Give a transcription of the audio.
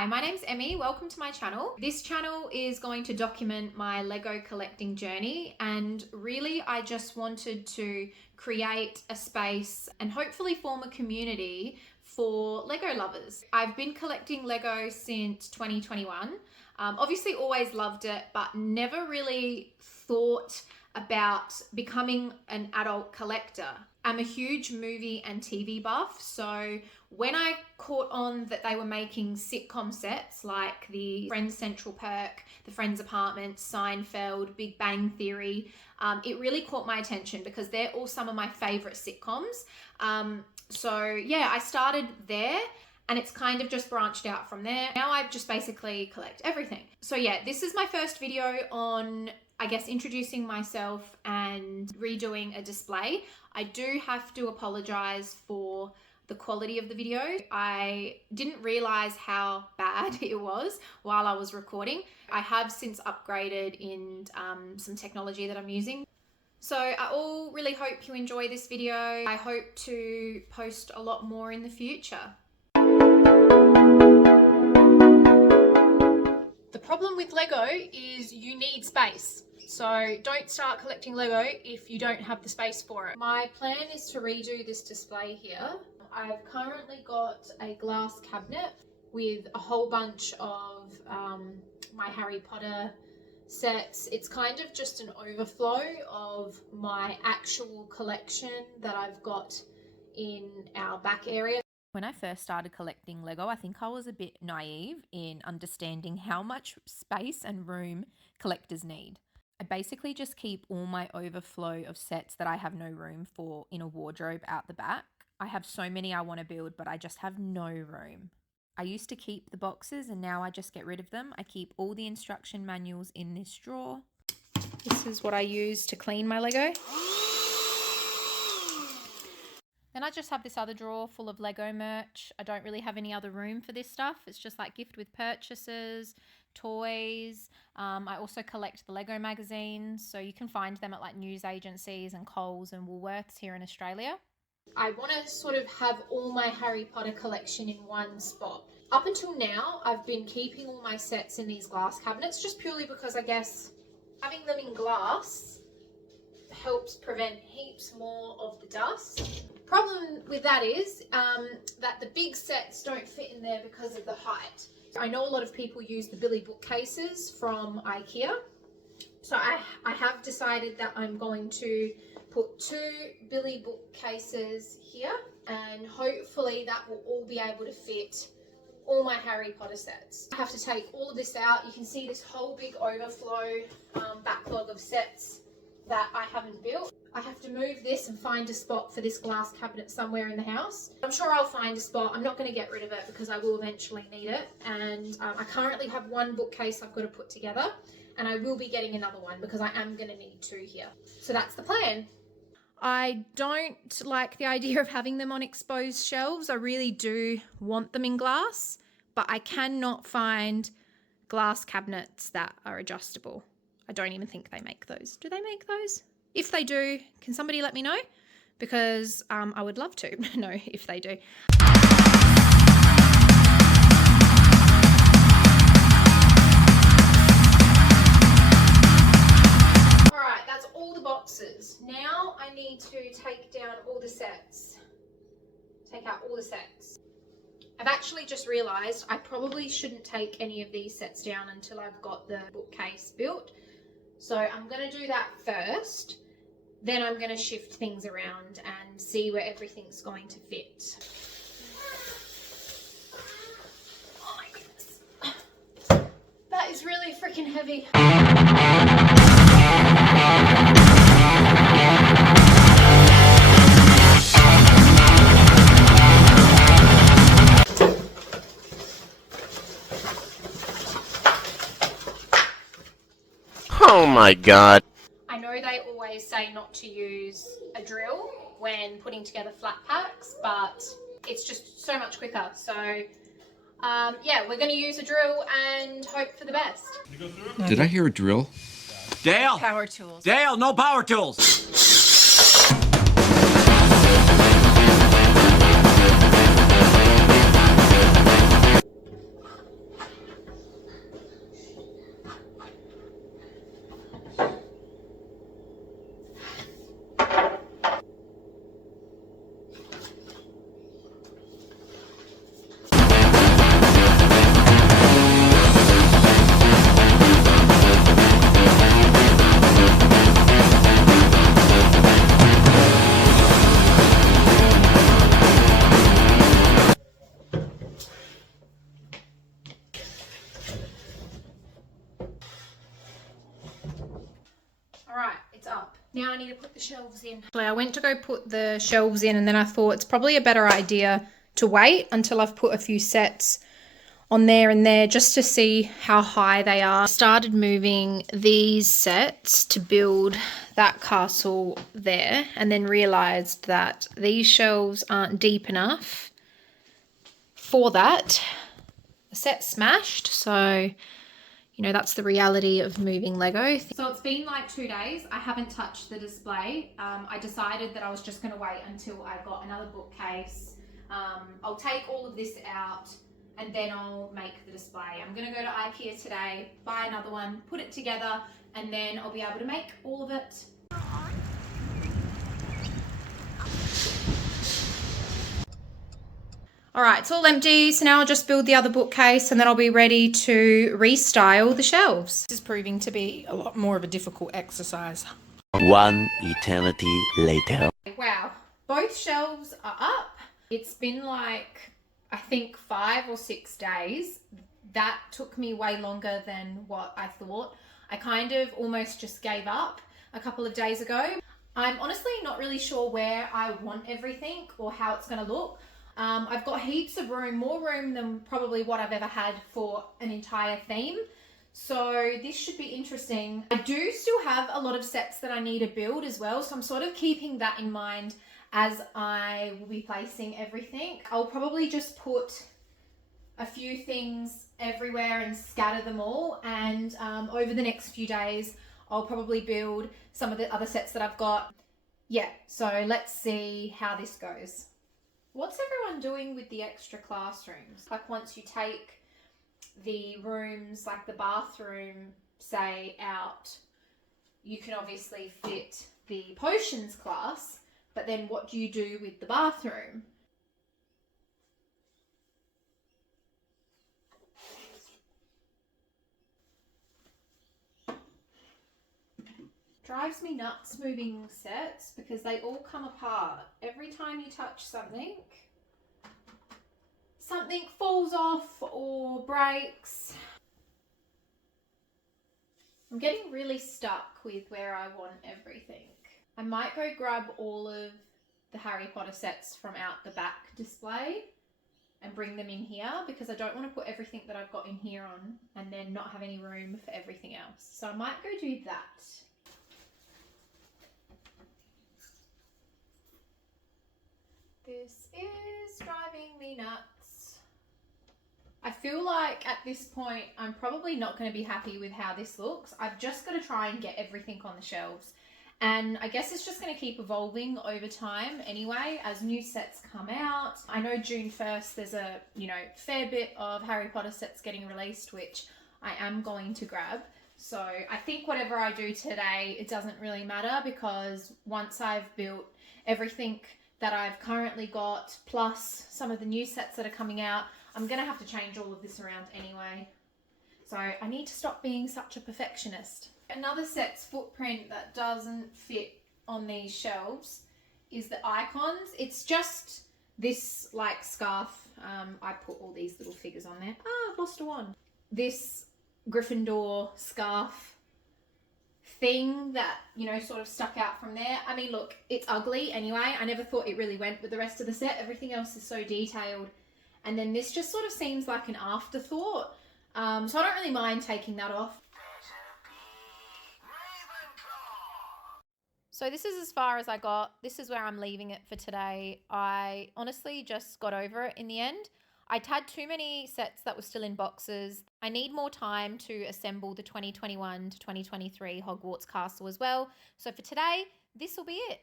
Hi, my name's Emmy. Welcome to my channel. This channel is going to document my Lego collecting journey, and really I just wanted to create a space and hopefully form a community for Lego lovers. I've been collecting Lego since 2021. Obviously always loved it, but never really thought about becoming an adult collector. I'm a huge movie and TV buff, so when I caught on that they were making sitcom sets like the Friends Central Perk, the Friends Apartment, Seinfeld, Big Bang Theory, it really caught my attention because they're all some of my favorite sitcoms. So yeah, I started there and it's kind of just branched out from there. Now I just basically collect everything. So yeah, this is my first video on, I guess, introducing myself and redoing a display. I do have to apologize for the quality of the video. I didn't realize how bad it was while I was recording. I have since upgraded in some technology that I'm using. So I all really hope you enjoy this video. I hope to post a lot more in the future. The problem with Lego is you need space. So don't start collecting Lego if you don't have the space for it. My plan is to redo this display here. I've currently got a glass cabinet with a whole bunch of my Harry Potter sets. It's kind of just an overflow of my actual collection that I've got in our back area. When I first started collecting Lego, I think I was a bit naive in understanding how much space and room collectors need. I basically just keep all my overflow of sets that I have no room for in a wardrobe out the back. I have so many I want to build, but I just have no room. I used to keep the boxes and now I just get rid of them. I keep all the instruction manuals in this drawer. This is what I use to clean my Lego. Then I just have this other drawer full of Lego merch. I don't really have any other room for this stuff. It's just like gift with purchases, toys. I also collect the Lego magazines, so you can find them at like news agencies and Coles and Woolworths here in Australia. I want to sort of have all my Harry Potter collection in one spot. Up until now, I've been keeping all my sets in these glass cabinets just purely because I guess having them in glass helps prevent heaps more of the dust. Problem with that is that the big sets don't fit in there because of the height. I know a lot of people use the Billy bookcases from IKEA. So I have decided that I'm going to put 2 Billy bookcases here, and hopefully that will all be able to fit all my Harry Potter sets. I have to take all of this out. You can see this whole big overflow backlog of sets that I haven't built. I have to move this and find a spot for this glass cabinet somewhere in the house. I'm sure I'll find a spot. I'm not going to get rid of it because I will eventually need it. And I currently have 1 bookcase I've got to put together, and I will be getting another one because I am going to need 2 here. So that's the plan. I don't like the idea of having them on exposed shelves. I really do want them in glass, but I cannot find glass cabinets that are adjustable. I don't even think they make those. Do they make those? If they do, can somebody let me know? Because I would love to know if they do. Alright, that's all the boxes. Now I need to take down all the sets. Take out all the sets. I've actually just realised I probably shouldn't take any of these sets down until I've got the bookcase built. So I'm going to do that first, then I'm going to shift things around and see where everything's going to fit. Oh my goodness. That is really freaking heavy. Oh my god. I know they always say not to use a drill when putting together flat packs, but it's just so much quicker. So yeah, we're going to use a drill and hope for the best. Did I hear a drill? Dale! Power tools. Dale, no power tools! Now I need to put the shelves in. I went to go put the shelves in and then I thought it's probably a better idea to wait until I've put a few sets on there and there just to see how high they are. I started moving these sets to build that castle there and then realised that these shelves aren't deep enough for that. The set smashed, so you know, that's the reality of moving Lego. So it's been like 2 days. I haven't touched the display. I decided that I was just going to wait until I got another bookcase. I'll take all of this out and then I'll make the display. I'm going to go to IKEA today, buy another one, put it together, and then I'll be able to make all of it. All right, it's all empty, so now I'll just build the other bookcase and then I'll be ready to restyle the shelves. This is proving to be a lot more of a difficult exercise. One eternity later. Wow, both shelves are up. It's been like, I think 5 or 6 days. That took me way longer than what I thought. I kind of almost just gave up a couple of days ago. I'm honestly not really sure where I want everything or how it's going to look. I've got heaps of room, more room than probably what I've ever had for an entire theme. So this should be interesting. I do still have a lot of sets that I need to build as well. So I'm sort of keeping that in mind as I will be placing everything. I'll probably just put a few things everywhere and scatter them all. And over the next few days, I'll probably build some of the other sets that I've got. Yeah, so let's see how this goes. What's everyone doing with the extra classrooms? Like once you take the rooms, like the bathroom, say, out, you can obviously fit the potions class, but then what do you do with the bathroom? Drives me nuts moving sets because they all come apart. Every time you touch something, something falls off or breaks. I'm getting really stuck with where I want everything. I might go grab all of the Harry Potter sets from out the back display and bring them in here because I don't want to put everything that I've got in here on and then not have any room for everything else. So I might go do that. This is driving me nuts. I feel like at this point, I'm probably not going to be happy with how this looks. I've just got to try and get everything on the shelves. And I guess it's just going to keep evolving over time anyway, as new sets come out. I know June 1st, there's a, fair bit of Harry Potter sets getting released, which I am going to grab. So I think whatever I do today, it doesn't really matter because once I've built everything that I've currently got, plus some of the new sets that are coming out, I'm going to have to change all of this around anyway. So I need to stop being such a perfectionist. Another set's footprint that doesn't fit on these shelves is the icons. It's just this like scarf. I put all these little figures on there. I've lost a wand. This Gryffindor scarf thing that, sort of stuck out from there. I mean, look, it's ugly anyway. I never thought it really went with the rest of the set. Everything else is so detailed. And then this just sort of seems like an afterthought. So I don't really mind taking that off. So this is as far as I got. This is where I'm leaving it for today. I honestly just got over it in the end. I'd had too many sets that were still in boxes. I need more time to assemble the 2021 to 2023 Hogwarts Castle as well. So for today, this will be it.